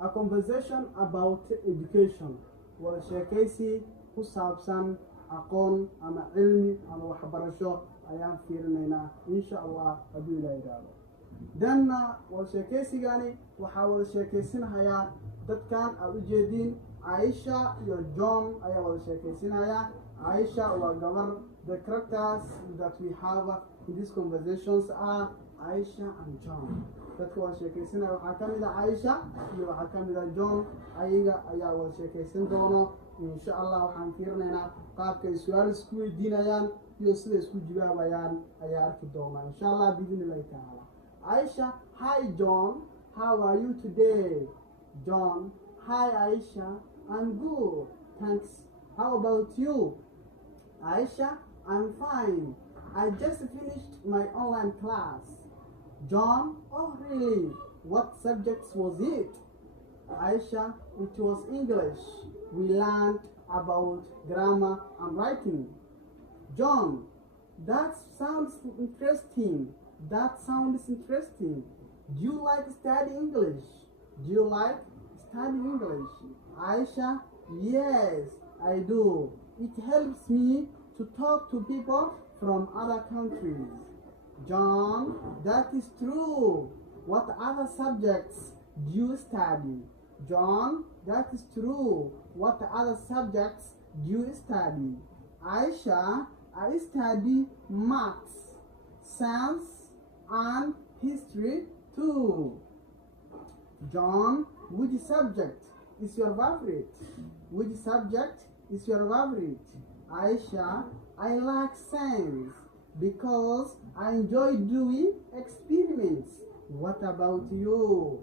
a conversation about education. Wada sheekaysi ku saabsan aqoon ama cilmi ama waxbarasho ayaan fiirinaynaa insha Allah haddii la yiraahdo. Then wada sheekaysigani waxaa wada sheekaysanayaa dadkan aad u jeedin Aisha iyo John ayaa wada sheekaysanaya. Aisha waa gabar. The characters that we have in these conversations are Aisha and John. Dadka wada sheekaysanaya waxaa ka mid ah Aisha iyo waxaa ka mid ah John. Ayaga ayaa wada sheekaysan doono insha Allah. Waxaan fiirinaynaa qaabka ay su'aal isku weydiinayaan iyo sida isku jawaabayaan ayaa arki doonaa insha Allah biidhnilaahi ta'ala. Aisha, hi John, how are you today? John, hi Aisha, I'm good, thanks. How about you? Aisha, I'm fine. I just finished my online class. John, oh really? What subjects was it? Aisha, it was English. We learned about grammar and writing. John, that sounds interesting. Do you like studying English? Aisha, yes, I do. It helps me to talk to people from other countries. John, that is true. What other subjects do you study? John, that is true. What other subjects do you study? Aisha, I study maths, science, and history too. John, which subject is your favorite? Aisha, I like science because I enjoy doing experiments. What about you?